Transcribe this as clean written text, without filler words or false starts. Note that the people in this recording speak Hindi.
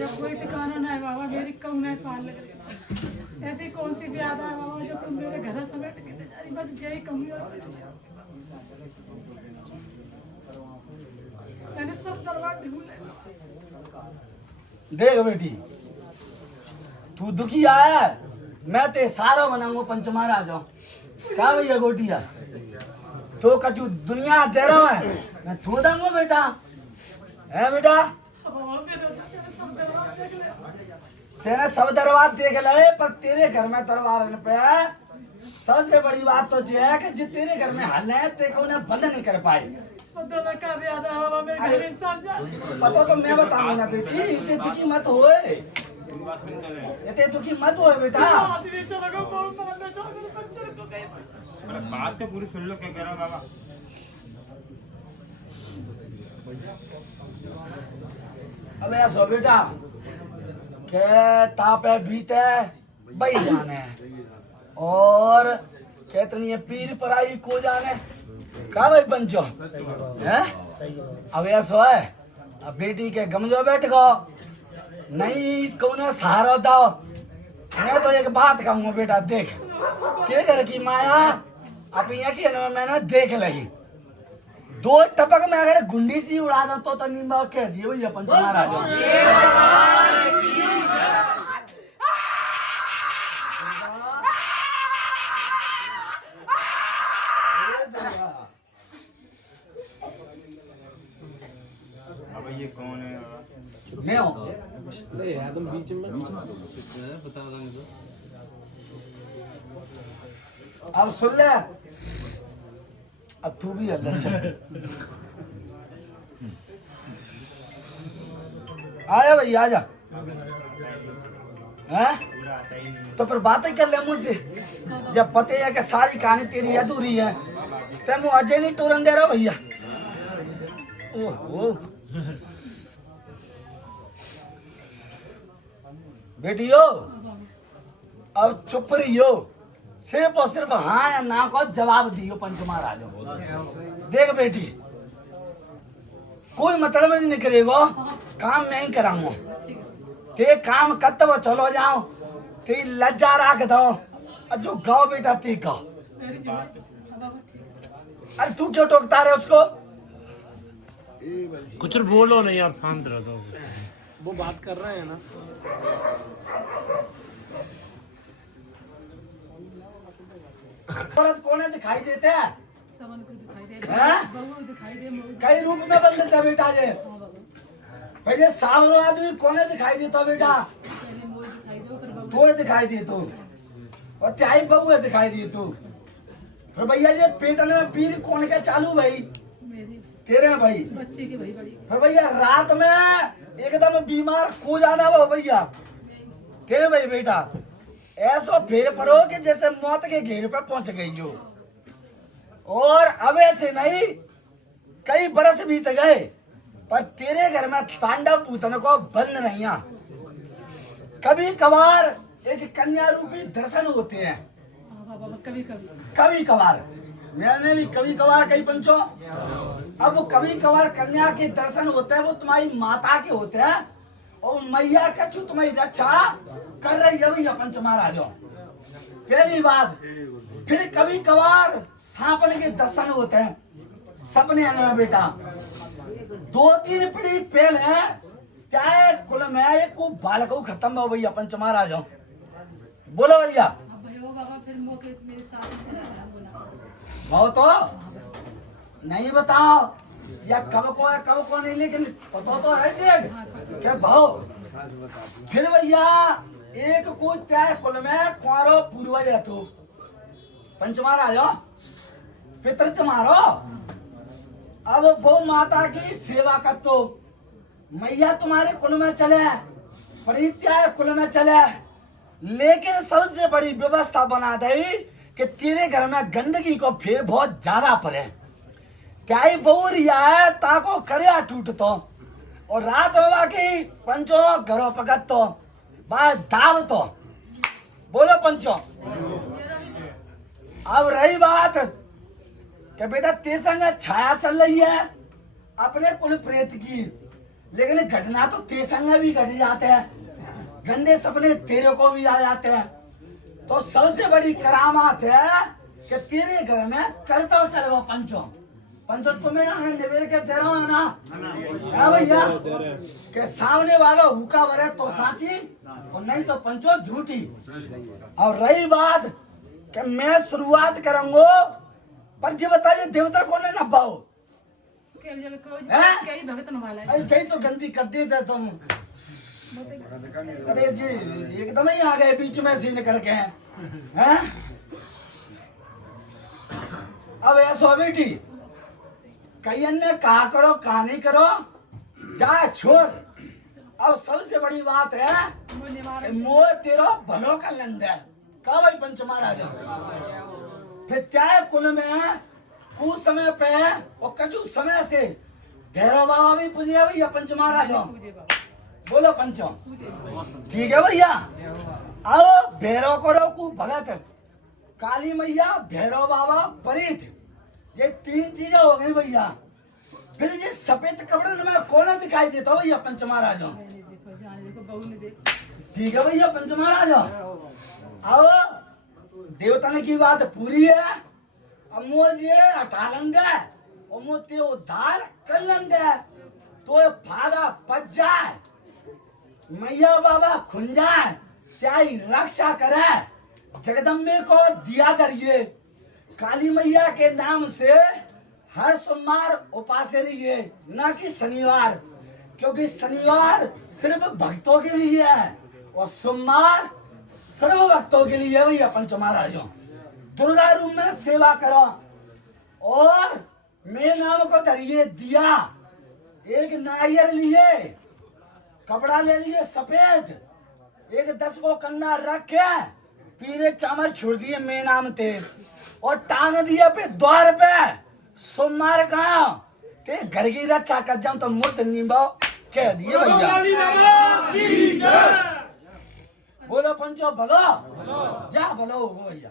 मेरा कोई ठिकाना नहीं बाबा, मेरी कम नहीं पाल लग रही। ऐसी कौन सी ब्यादा है बाबा जो तुम मेरे घर समेट के ले जा रही, बस यही कमी और मैंने सब दरबार ढूंढे। देख बेटी, तू दुखी आया, मैं ते सारो बनाऊंगा पंचमारा जाऊं क्या भैया गोटिया तो कचू दुनिया दे रहा है, मैं तू दूंगा बेटा है बेटा। तेरे सब दरबार देख ले, पर तेरे घर में दरबार पे सबसे बड़ी बात तो ये है कि जो तेरे घर में हल है तेरे को उन्हें बंद नहीं कर पाए। पता तो मैं बताऊंगा ना बेटी, इतने दुखी मत होए, इतने दुखी मत होए बेटा। बात तो पूरी सुन लो क्या कह रहा बाबा। अब ऐसा बेटा के तापे बीते भाई जाने और कहते पीर पराई को जाने का भाई पंचो है। अब ऐसा है, अब बेटी के गमलो बैठ गो नहीं कौन सहारा दो। मैं तो एक बात कहूँगा बेटा, देख के घर की माया अब यहाँ की मैंने देख ली, दो टपक में अगर गुंडी सी उड़ा दो तो नींबा कह दिए भैया पंच महाराज। अब ये कौन है? मैं हूँ तुम बीच में बता देंगे तो। अब सुन ले, अब तू भी अल्लाह चल आया भैया आजा हैं? तो फिर बातें कर ले मुझसे, जब पते है कि सारी कहानी तेरी अधूरी है तो मैं अजय नहीं टूरन दे रहा भैया। ओहो बेटियो अब चुप रहियो, सिर्फ और सिर्फ हाँ या ना को जवाब दियो पंच महाराज। देख बेटी, कोई मतलब नहीं करेगो, काम मैं ही कराऊंगा, ते काम करते वो चलो जाओ, ते लज्जा रख दो और जो गाओ बेटा ते गाओ। अरे तू क्यों टोकता रहे उसको? कुछ बोलो नहीं, आप शांत रहो तो। वो बात कर रहे हैं ना। कौन दिखाई देते हैं? सबन को दिखाई दे, हैं? बहू दिखाई दे, मऊ कई रूप में बंद था बेटा ये भैया, सामने आदमी कौन दिखाई देता बेटा? पहले मऊ दिखाई दे, फिर बहू तो दिखाई दे तू और त्याई बहू दिखाई दी तू। फिर भैया ये पेट में पीर कौन के चालू भाई? मेरी तेरे में भाई। बच्चे की भाई बड़ी। फिर भैया रात में एकदम बीमार को जाना वो भैया के भाई बेटा, ऐसा फेर परो कि जैसे मौत के घेर पे पहुंच गई हो। और अब ऐसे नहीं, कई बरस बीत गए पर तेरे घर में तांडव पूतन को बंद नहीं आ। कभी कभार एक कन्या रूपी दर्शन होते हैं, बाबा कभी कभी कभी कभार मैंने भी कभी कभार कई पंचो। अब वो कभी कभार कन्या के दर्शन होते हैं, वो तुम्हारी माता के होते हैं और मैया कछु तुम्हारी रक्षा कर रही है भैया पंच महाराजों। पहली बात, फिर कभी कभार सांपन के दर्शन होते हैं सपने में बेटा। 2-3 पीढ़ी पहले चाहे कुल में एक को बालक खत्म हो भैया पंच महाराजों। बोलो भैया। अब भयो बाबा फिर मौके मेरे साथ भाव तो नहीं बताओ या कब को है कब को नहीं, लेकिन पता तो है देख क्या भाव। फिर भैया एक को त्याग कुल में कुआरो पूर्वज है तू पंच महाराज पितर तुम्हारो। अब वो माता की सेवा कर तो मैया तुम्हारे कुल में चले, परित्या कुल में चले, लेकिन सबसे बड़ी व्यवस्था बना दी कि तेरे घर में गंदगी को फिर बहुत ज्यादा पड़े। क्या ही बहुरिया है ताको करे टूट तो और रात बाबा की पंचो घरों पकड़ तो बात दाव तो। बोलो पंचो। अब रही बात कि बेटा ते संग छाया चल रही है अपने कुल प्रेत की, लेकिन घटना तो तेरे संग भी घट जाते हैं, गंदे सपने तेरे को भी आ जाते हैं। तो सबसे बड़ी करामात है कि तेरे घर में करता चलो पंचो पंचो, तुम्हें यहाँ निवेद के दे रहा हूँ ना है भैया, के सामने वाला हुक्का भरे तो साची और नहीं तो पंचो झूठी। और रही बात कि मैं शुरुआत करूंगा, पर जी बताइए देवता कौन है नब्बाओ कई भगत वाला है। ऐसे ही तो गंदी कर दी थे तुम। अरे जी एकदम ही आ गए बीच में सीन करके हैं। अब ऐसा बेटी कई अन्य कहा करो कहा नहीं करो, जा छोड़। अब सबसे बड़ी बात है कि मोह तेरो भलो का लंद है का भाई पंच महाराज। फिर त्याग कुल में कुछ समय पे और कछु समय से भैरव बाबा भी पूजे भैया पंच महाराज। बोलो पंचो ठीक है भैया। अब भैरव करो को भगत काली मैया भैरव बाबा परीत, ये तीन चीजें हो गई भैया। फिर ये सफेद कपड़े में कौन दिखाई देता भैया पंच महाराज। ठीक है भैया पंच महाराज। अब देवता ने की बात पूरी है। अब मुझे हटा लेंगे और मुझे उद्धार कर लेंगे तो फायदा बच जाए, मैया बाबा खुल जाए, त्याई रक्षा करे, जगदम्बे को दिया करिए। काली मैया के नाम से हर सोमवार उपास रहिए, ना कि शनिवार, क्योंकि शनिवार सिर्फ भक्तों के लिए है और सोमवार सर्व भक्तों के लिए भैया पंच महाराजों। दुर्गा रूप में सेवा करो और मेरे नाम को धरिए दिया, एक नारियल लिए, कपड़ा ले लिए सफेद, एक 10 को कन्ना रख के पीले चावल छोड़ दिए मेरे नाम तेल और टांग दिया पे द्वार पे। सोमवार का ते घर की रक्षा कर जाऊं तो मुझसे निभाओ कह दिए भैया। बोलो पंचो भलो जा भलो हो भैया।